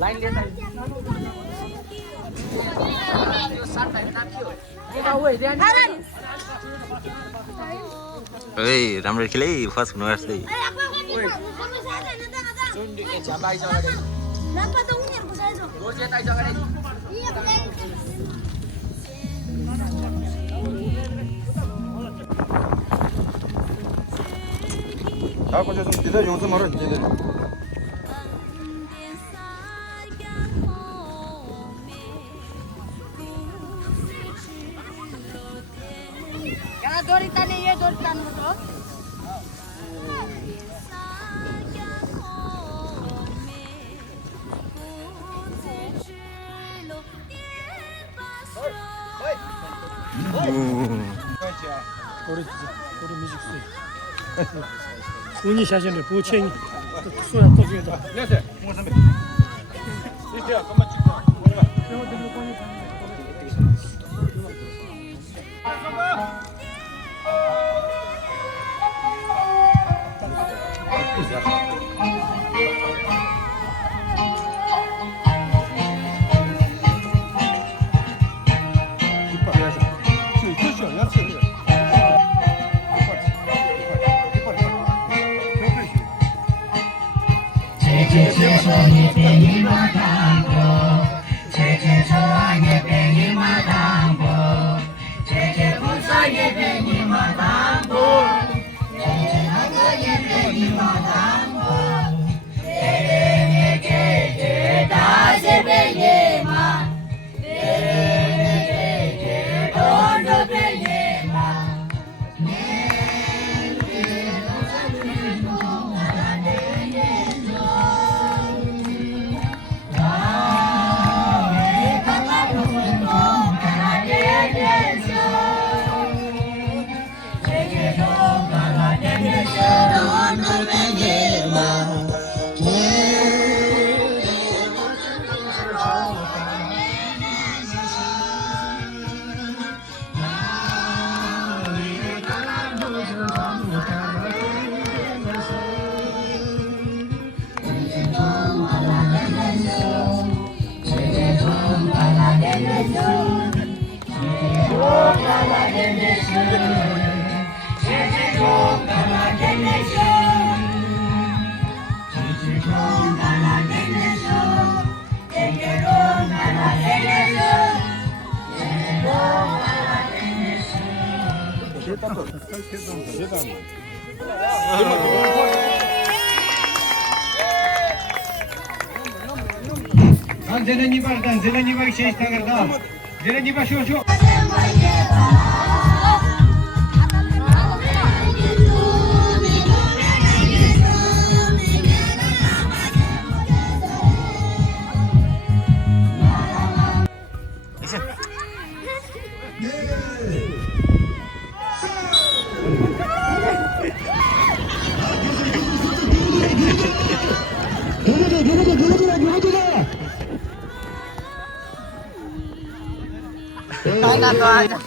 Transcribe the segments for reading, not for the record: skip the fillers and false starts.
लाइन लेता है ओए राम्रो खेले फर्स्ट हुनु पर्छ है Ako just dito yung sa maro dito. Kaya doritan niya, doritan mo to. 운이 샷인데 부채인 수야 또 중에다. 안녕하세요. 홍 선배. 시스야, 잠깐만 찍고. zeleni var şey istagarda. Zeleni var şu. Ana to aja.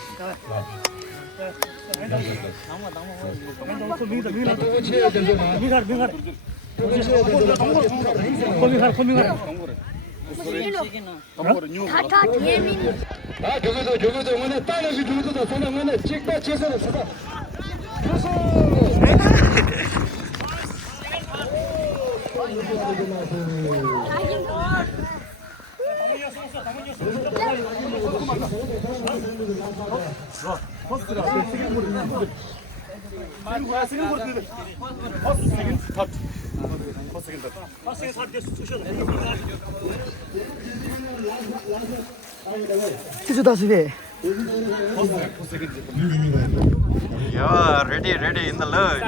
Yeah, ready in the load.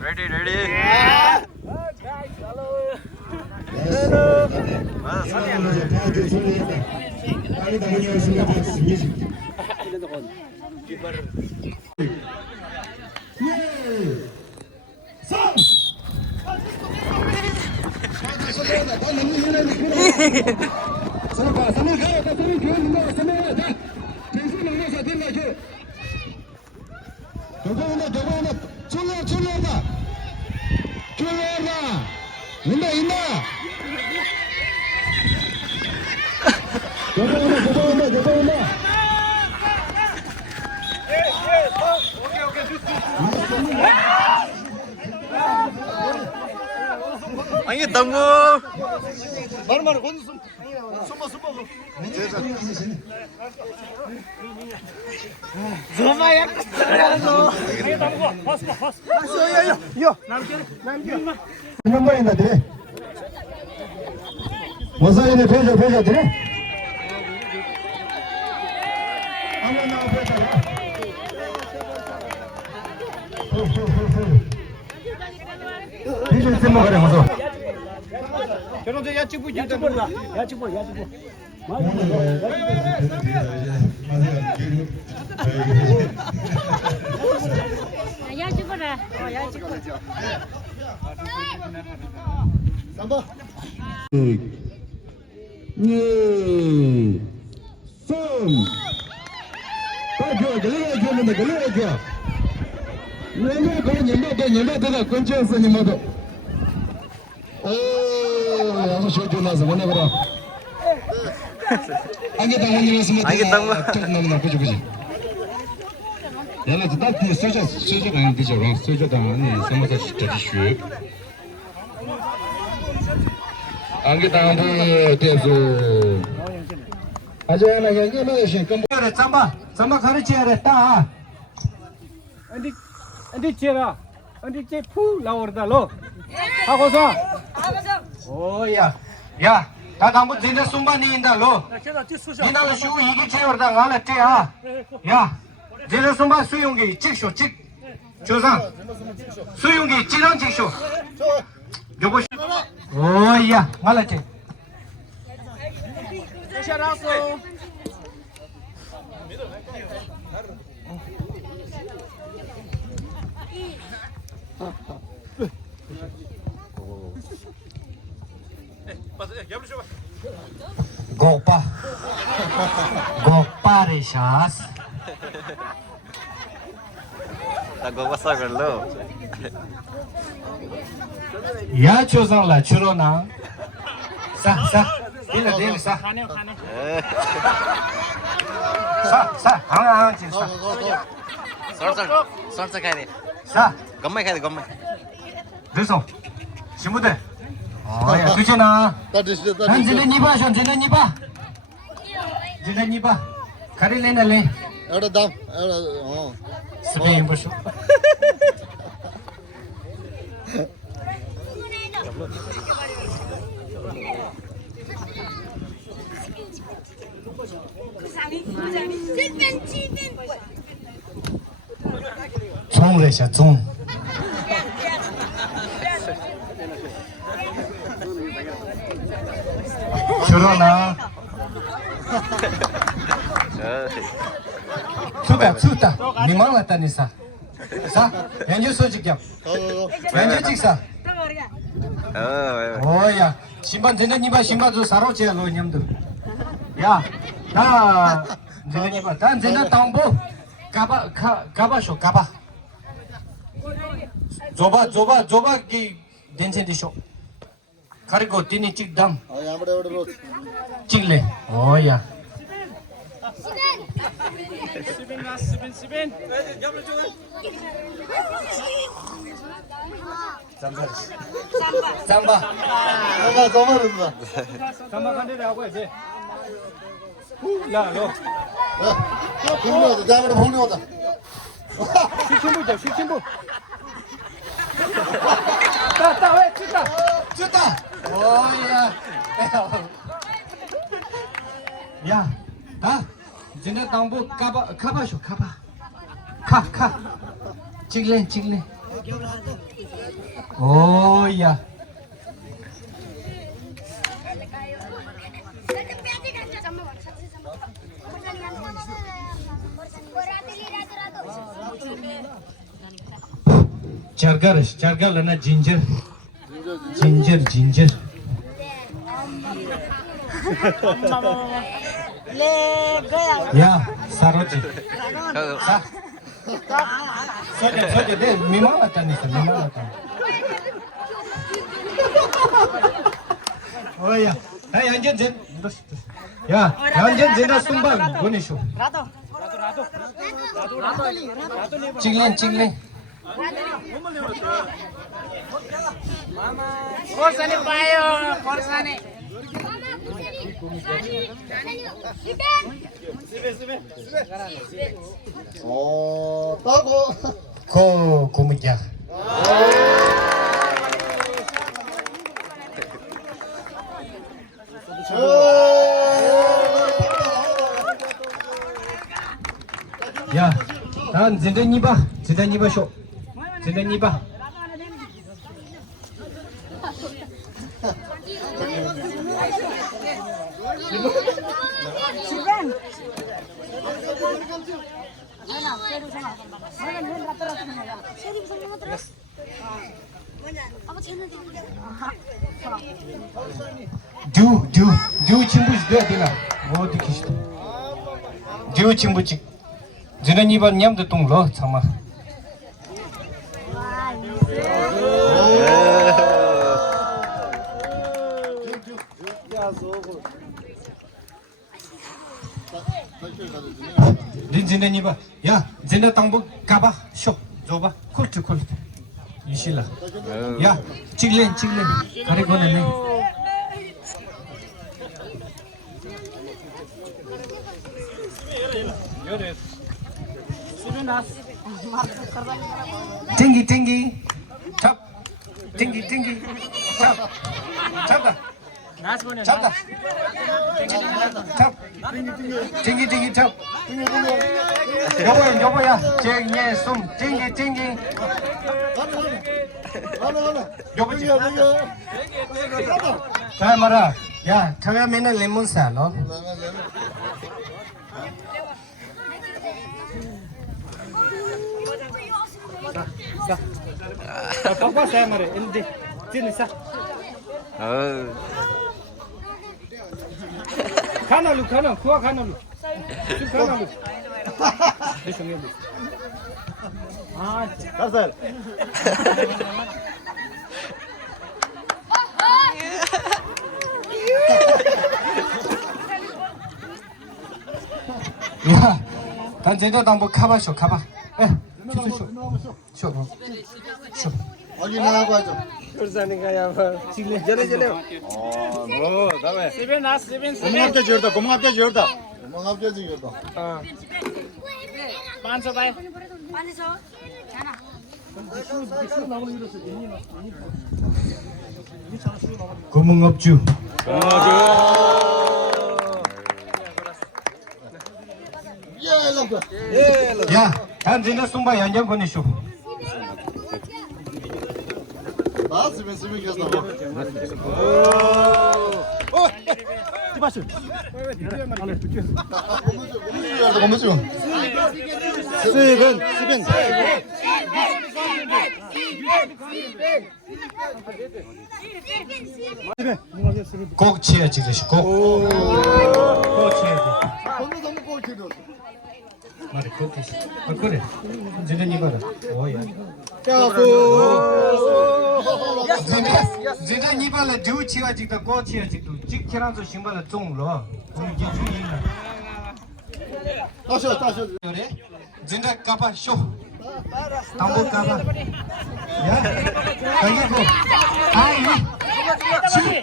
Ready. 인다 인다 저거 Angin tunggu. 말말 건수 숨어 남겨야 돼. 원사인의 배자 드려. 한번 나와 배자. 이제 좀 먹으래 무서. 저런데 야채 뿌리 야채 뿌리. Ya cukup dah. Oh ya cukup. 삼바. 썸. 갈려줘. 내가 그런 연락되다 근처에서 님도. 아주 좋나서 뭐냐 그래. 안개 당하니면서 안개 당하. 너무나 그지. 얘는 딱 뒤에 소저 안 되죠. 소저 당하니 삼바서 진짜 쉬. 안개 당하고 돼서 아주 하나 여기 뭐신 컴퓨터 잠바 가르쳐야 됐다. 안디 제라. 안디 제푸 라워다 로. 하고서. 오야. 야, 다 담보 진짜 숨바니 인다로. 제가 뒤수셔. 니나는 슈 이게 제어다 나라 때야. 야. 진짜 숨바 수용기 찍쇼 찍. 조상. 수용기 찌랑 찍쇼. 요거 오야. 나라 때. 샤라소. Goparishas. Tago pasal kan lo. Ya chosan la churona. Sa. Dil sa. Sa. Hang sa. Sor khai đi. Sa. Gom khai đi gom. 됐어. 신부대. 야, 두잖아. 난 진짜 니봐, 진짜 니봐. 진짜 니봐. 가릴래날래. एउटा दाम एउटा 스페인 보쇼. 총래샤 총. 결혼아. 추다. 미망 왔다니 사. 연주 소직이야. 연주 직사. 오야. 신발 되는 니바 신발도 사러 제로 냠도. 야. 다 되는 니바. 단 되는 당보. 가바쇼 가바. 조바 기 덴센디쇼. 가리고 디니 찍담. यहाँबाट एउटा रोड 찍래. 오야. 시빈. 잠바. जमरन्दा 잠바 간데 하고 이제. 라 로. घुम्नु हुन्छ त्यहाँबाट पुग्नु हो त 식친부. 따 왜? 쭈다. 오야. 야. 다. 진짜 당부 가바쇼 가바. 카. 찍래. 오야. Jargar lana ginger. ले गया Ya, Saroji. Sa. Soja, deh, memang macam ni, memang macam. 어야. 야 연전 전. 야 연전 전에 순방 보내쇼. 찍린 찍린. Korsane payo, korsane. 따고. 고무야. 야, 난 진짜 니바 쇼. 진짜 니바. 듀 친구 있어야 되나? 뭐 듣기시다. 듀 친구지. 진짜 니바 냠도 똥러 참아. 진짜 니바. 야, 진짜 땅보 가봐. 쇼. 줘봐. 콜트. 이실라. 야, 찍lên. 가리고는 tinggi cap tinggi cap cap다 cap tinggi cap 여보야 쟁예 숨 tinggi 여보지 자 말아 야 저야 맨날 레몬 살로 Apa saya mari? Ini sini sa. Kana lu, kuah kana lu. Kana lu. Di sini lu. Ah, kasar. 야, 난 제대로 한번 가봐. 에, 쇼. 아니 나가고 하죠. Korsane kaya apa? Jale. 어, 다음에. 고맙게 지었다. 고맙게 지었다. 500 भाई 500 고문업주. 예, lampa. 야, 난 진짜 숨바 연장 보내쇼. 나 스면 계속. 고무줄. 수익은 스벤. 꼭 치야지, 꼭 치야지. 건너서 꼭 치료. 말이 꼭 치지. 그래. 진짜 니봐라. 오야. 진짜 니봐라. 듀 치야지다, 꼭 치야지도. 직케랑서 신발을 종로. 우리 기준이나. 다시. 그래? 진짜 가봐 쇼. 당분 가봐. 야, 가기고. 아이, 슛.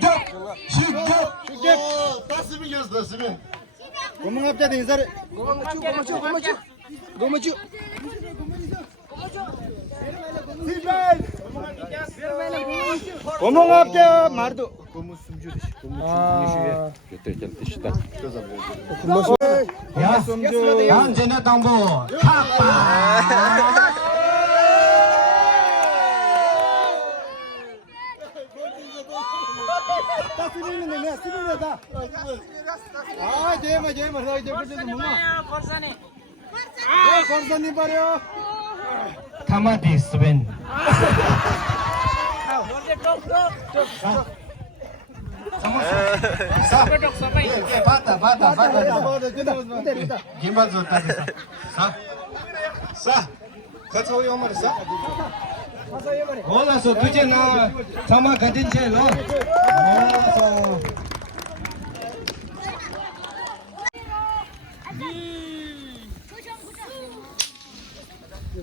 다 스면 계속 스면. 고문합자 인사를. 고무주. 고문합자 말도. 고무 숨주듯이. 야, 난 쟤네 당부 카빠. 스빈이다. 아, 제발. Korsane 버려. 타마디 스벤. 바다. 김반조 따지 사. 같이 오이 엄마를 사. 올라서 두제나 자마 같은 채로 올라서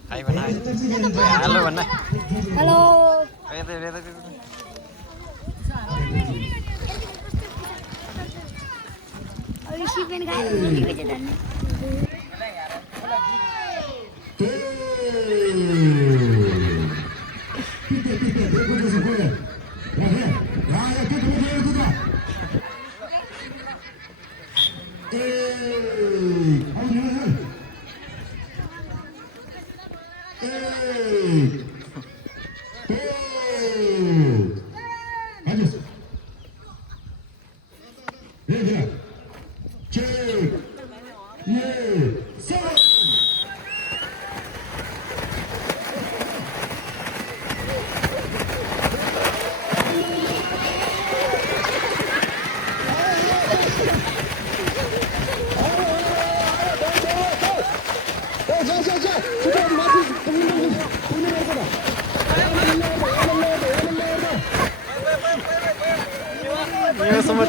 Ai bên này. Alo bên này. Hello. Đây. Isi pen kaya ni kerja dan. Nhiều số một.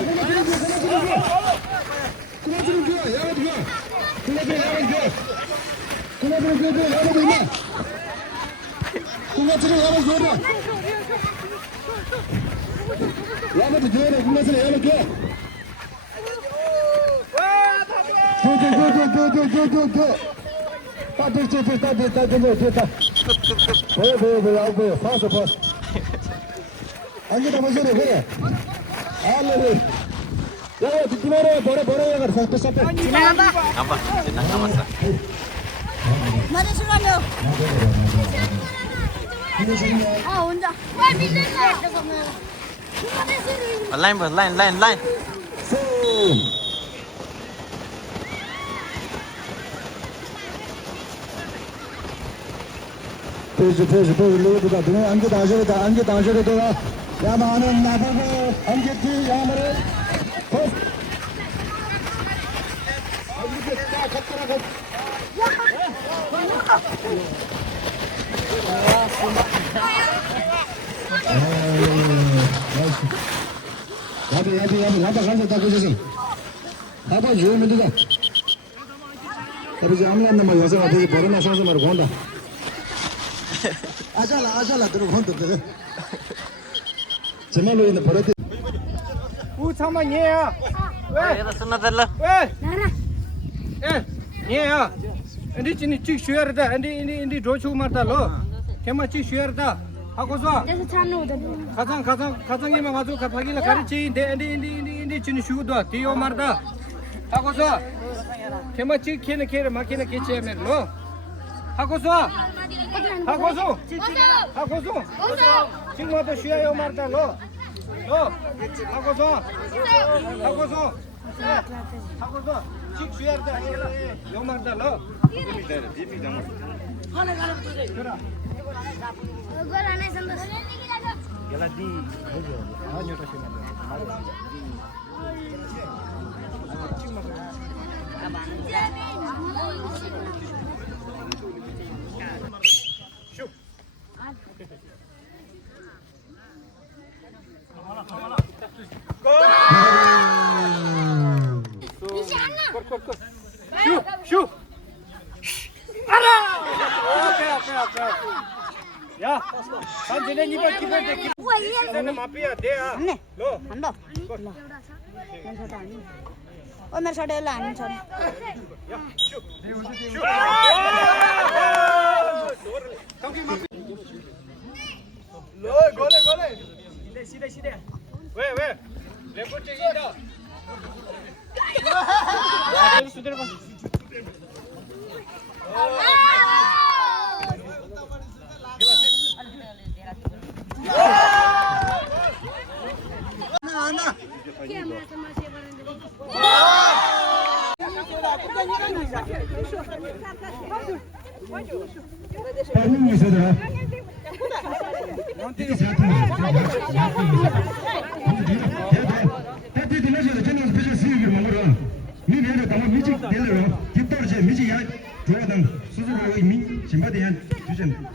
Apa? Senang amat sah. Mana suruh lo? Ah, unda. Wah, bila lah? Line bos, line. 페이지 로드가 등에 안개 당셔도 돼요. 야마는 나보고 안개지 야마를 나도 가서 다 그러셨어. 나도 주우면 되자. 아버지 아무나 뭐 여자가 되게 버릇나 서서 말고 온다. 아잘라 들어본다. 제말로 있는 버릇. 우 잠만 얘야. 왜? Kita sunat dah. 왜? Nara. 에, 얘야. 근데 진이 찍 쉬어야다. 근데 조추 말다로. 걔만 찍 쉬어야다. 하고서 Jadi channel udah. 가상이만 가지고 가파기라 가르치인데 근데 진이 쉬고도 뒤어 말다. 하고서 걔만 찍 걔는 막히나 개치야면로. 하고서 지금부터 쉬어요 말다로. 하고서 찍 쉬어야다. 요 말다로. Gua aneh sandas. 슈! 알아! 오케이. 야, 산지는 이번 기본데 Wah, iya. 기본은 마피아 돼야. Aneh. 너. Ando. Oh, mer sade lah ani sade. 슈! 고래. 시대. 왜? 레포트 찍인다. 수대로 봐. 미지 야 좋아하던 수술을 이미 진바대한 주전.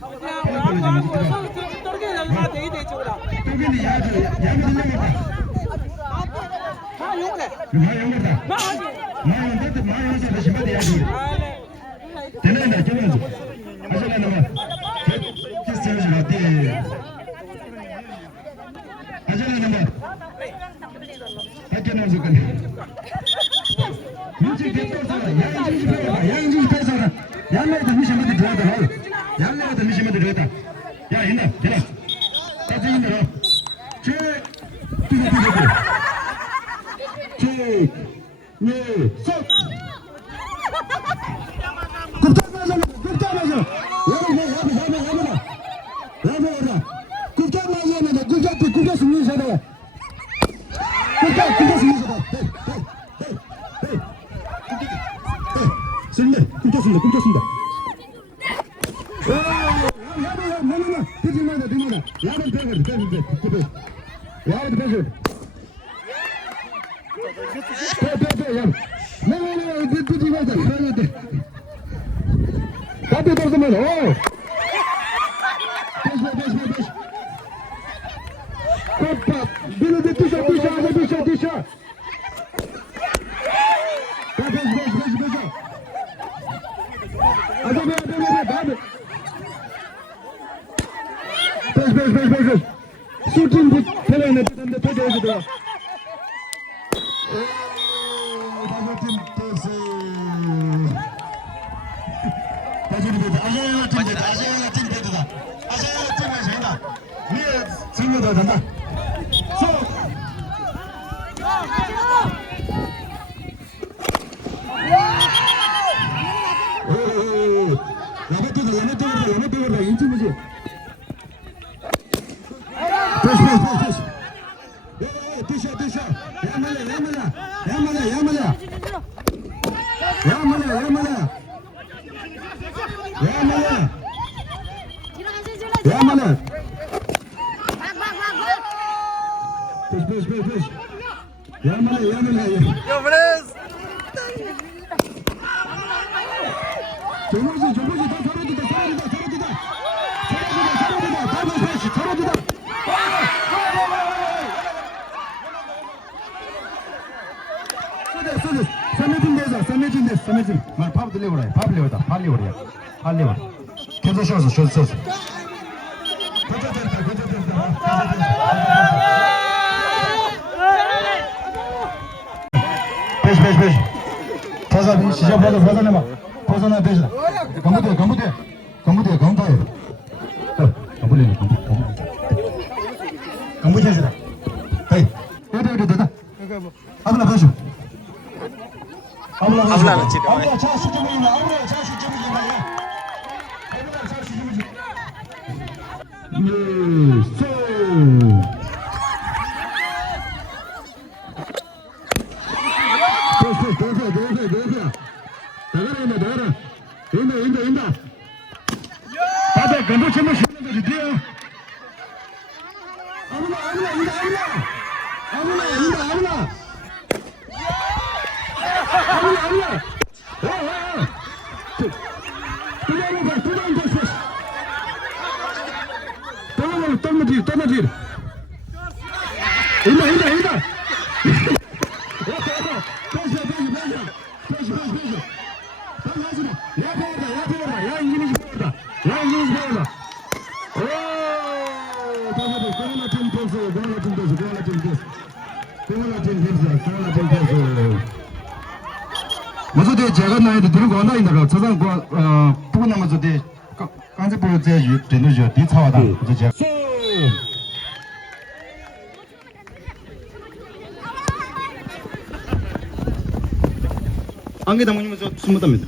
안개 담으면서 숨었답니다.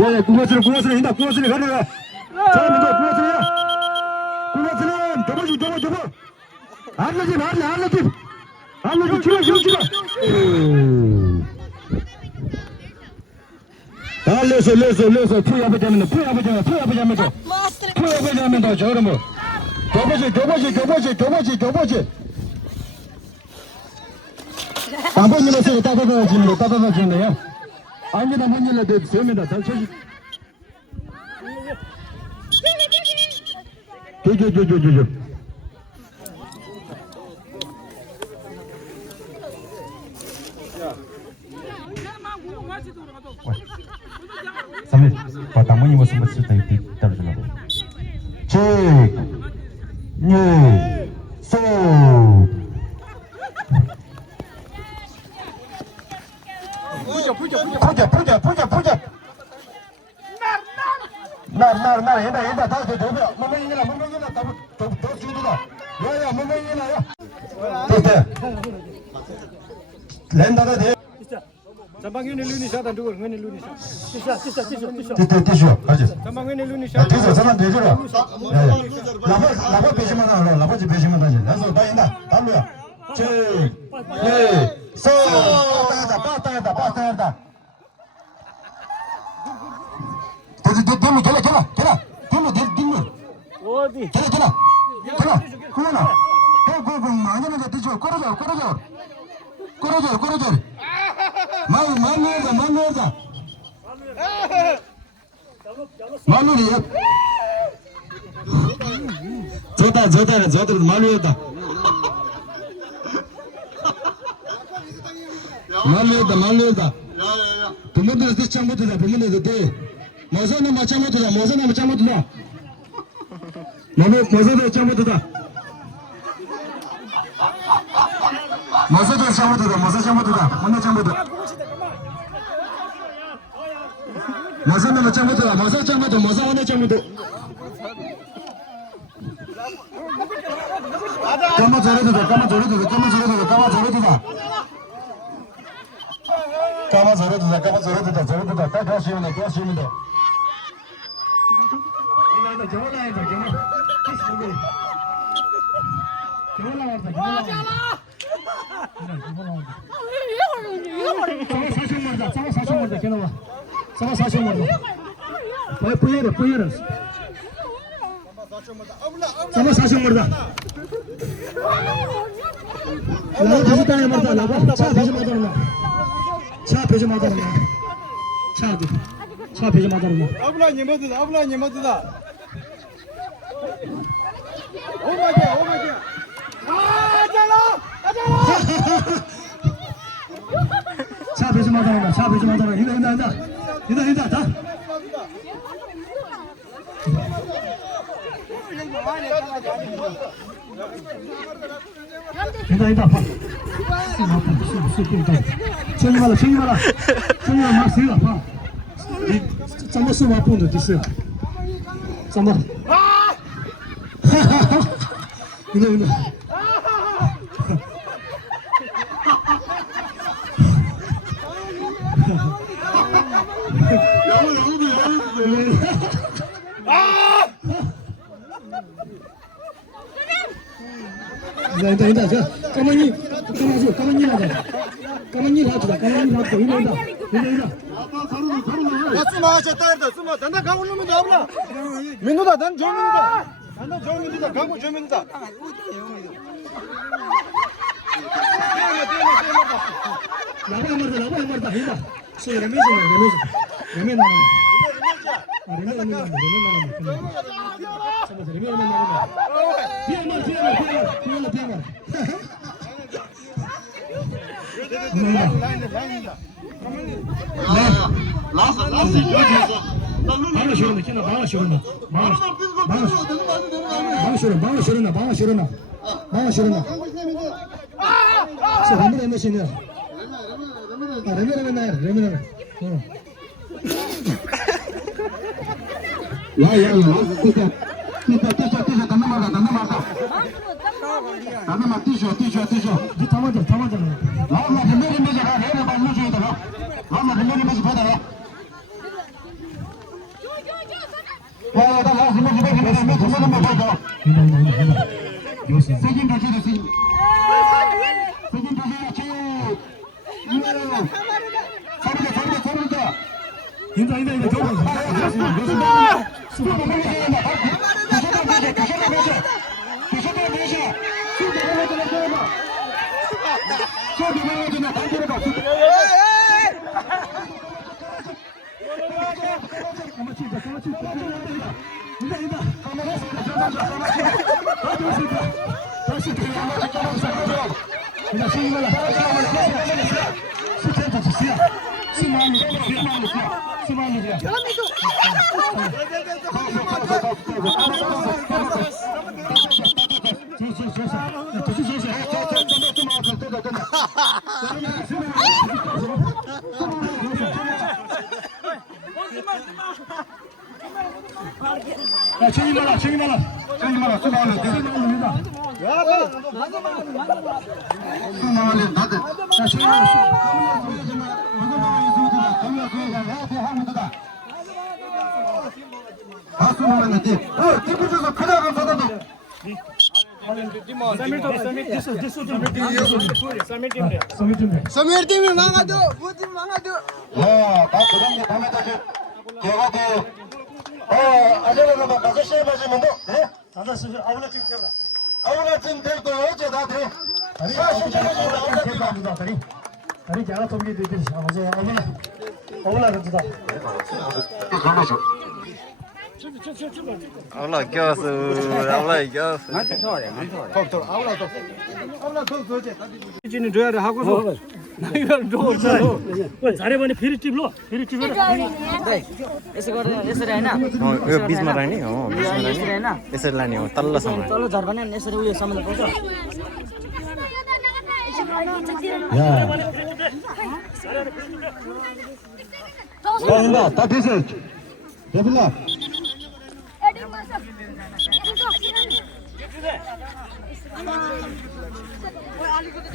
야, 구마스는 hin다. 구마스는 가려가. 자, 먼저 구마스는 접어. 알려지, 치워. 레서, 푸이 아버지 하면 더, 저거는 뭐. 줘보지. 방법이라서 따다다지는데요. 안개나 문질러 대 세우면다. 잘 쳐지. 줘. Sambil, pertama ni masih masih tadi terjadi. Cek, ni, so. Puja. Nar, enda, dah, mama ini lah, terus gitu dah. Ya, mama ini lah ya. Terus. Lenda dah deh. Sambang ini luni satan dulu, ini luni satan. Tisha. Tisu, aja. Sambang ini luni satan. Tisu, sana tisu lah. Lapa bersama dah, lapa je bersama dah je. Langsung dah enda, tahu ya. Cek, ni, so. Patah. Demi, kela. Demi. Oh di. Kela. Kena. Go. Mana mana tisu, korojor. Malu ni ya. Jota, malu ya. Malu ya. Pemuda itu campur tu dah, pemuda itu. Masa nama macam tu dah. Masa tu campur tu dah. Mana campur tu? Masa nama macam tu dah. Masa mana campur tu? Kamu cari tu dah. Kau siapa ni? Sama sahaja murda. Puyar. Sama sahaja murda. Lalu kasih tanya murda. Cha peja madarna. Abla nyemadu. Oh my god. Ajala. Cha peja madarna. Inda. Ta. Inda. Sini malah. Masih apa? Sama semua pun tu sih. Sama. Ini. Indah. Kamu ni lah. Suma cetayda, suma. Danda kamu ni mana abla? Minuda, dan jom minuda. Kamu jom minuda. Laba marda. Hina. So Remi nama. Sameer team में मांगा दो वो टीम मांगा दो 야, 다 그런 게 밤에 다시 제가 아저씨가 가서 시험하시면 돼? 네? 아저씨 아무나 지금 되라. 아무나 지금 될 거예요, 어제 다 돼. 아니, 아니, 제가 좀 기대 드리시. 아버지, 아무나 그러다. 아울라 겨스 아울라 겨스 지는 줘야 돼 하고서 이걸 줘. 잘해보니 페리티블로 페리티블로 यसो गरेर यसरी हैन यो बिचमा राख्ने हो बिचमा राख्ने यसरी लाने हो तल्लोसम्म तल्लो झर भने यसरी उयो सम्बन्ध पर्छ 야, 다 됐어. 대불러. 저리나.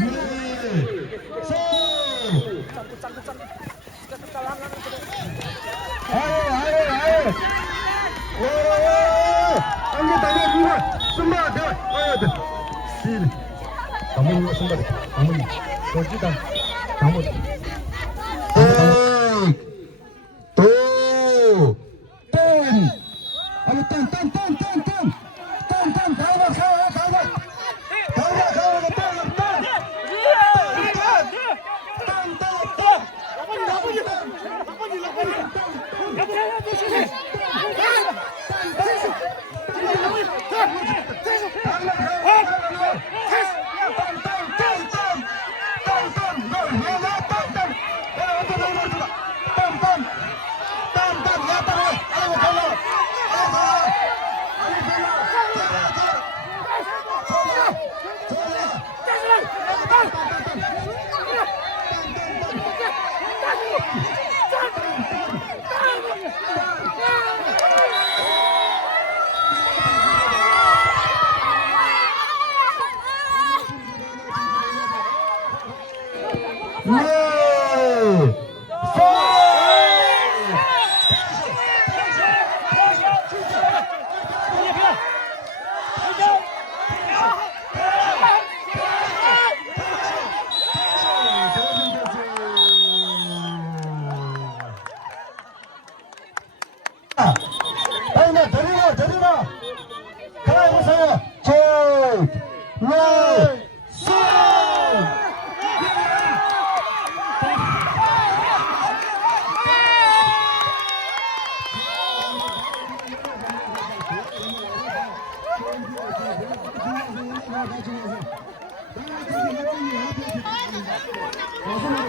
가만히 보세요.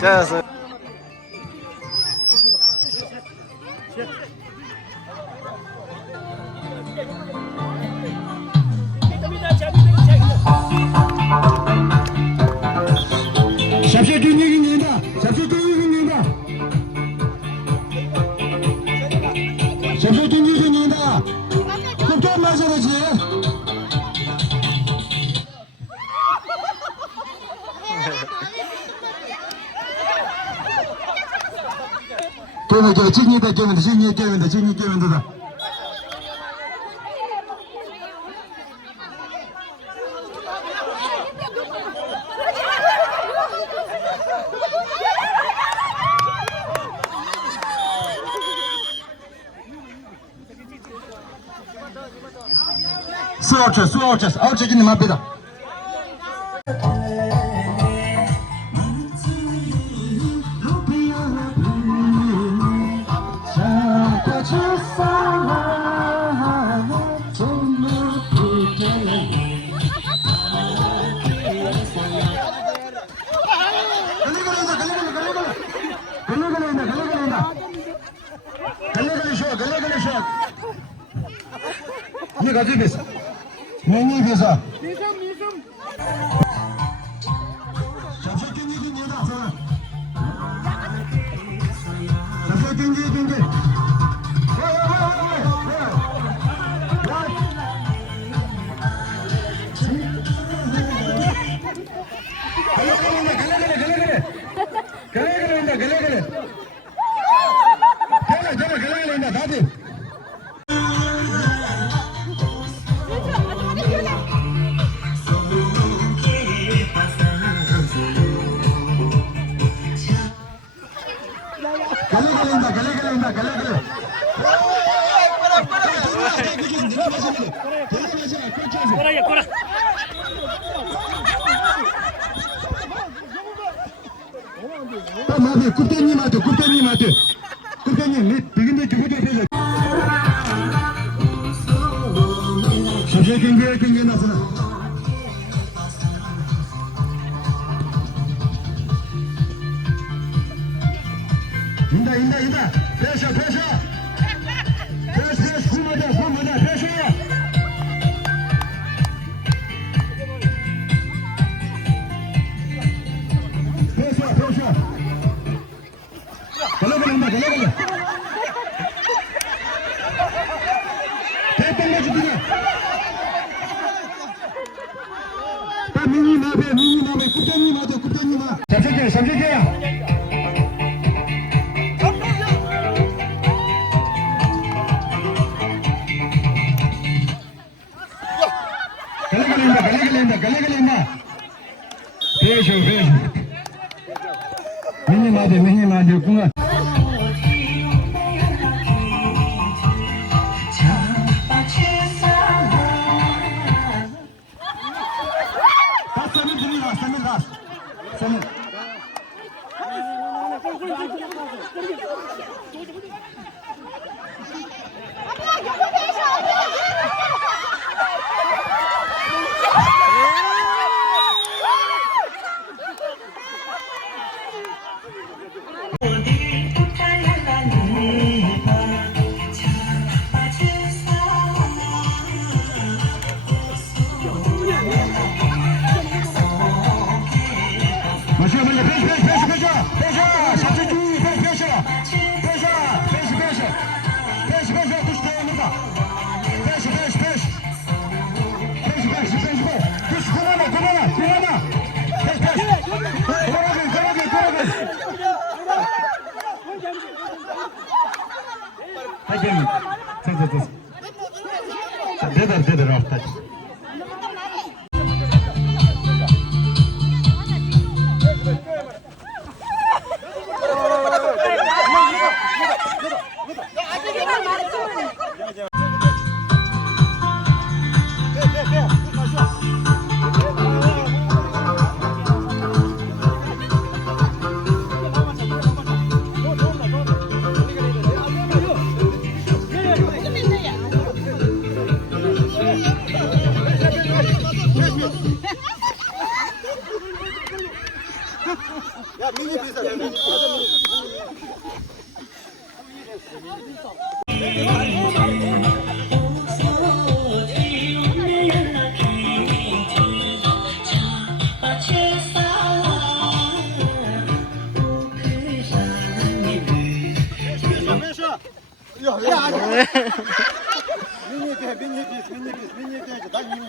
자, 샵시 균형입니다. 샵시 균형입니다. 샵시 균형입니다. 좀 마셔야지. 저 진이다 깨면다. 수호처, 아우치기님 앞에다. 갈래 샷. 네 가지 베스. 네 베스. 잡셔 경기 내다 자. 잡셔 경기. Corre, corre. 마비 국대님한테 국대님 비긴데 주부터 해줘. 서재 경기 나서나. 인다. 패셔. 패셔 굴마다 패셔. 갈래. 대빵 주기네. 미니 마베 국장님아. 잠시게야. 갈래. 패셔. 미니 마베 궁아. Dedir hafta.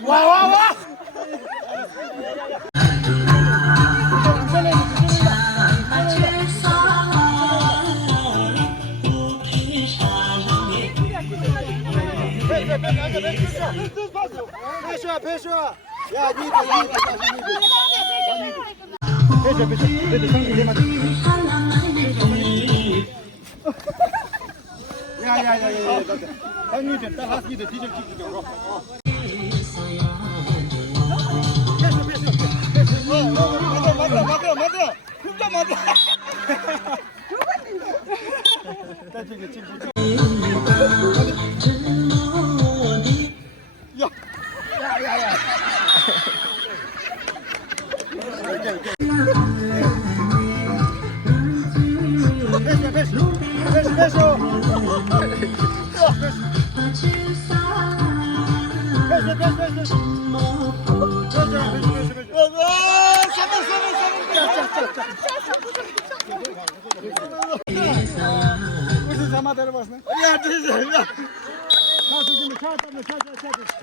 와. 패셔. 야, 맞아. 진짜 맞아. 패셔.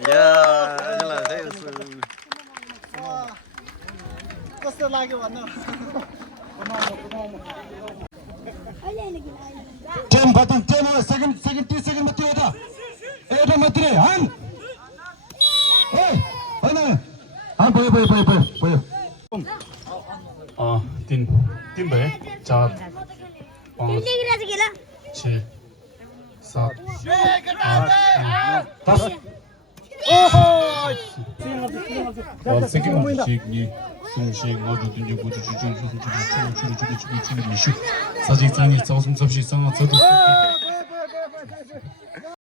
या कस्तो लाग्यो भन्नु 10 button 10 second 2 second मात्रै हो त एउटा मात्रै हान ए हैन हान भयो तीन भए 4 5 6 7 8 9 10 송시 모두 등교 모두 주주 사진 상이 자우승 접시 상어 저도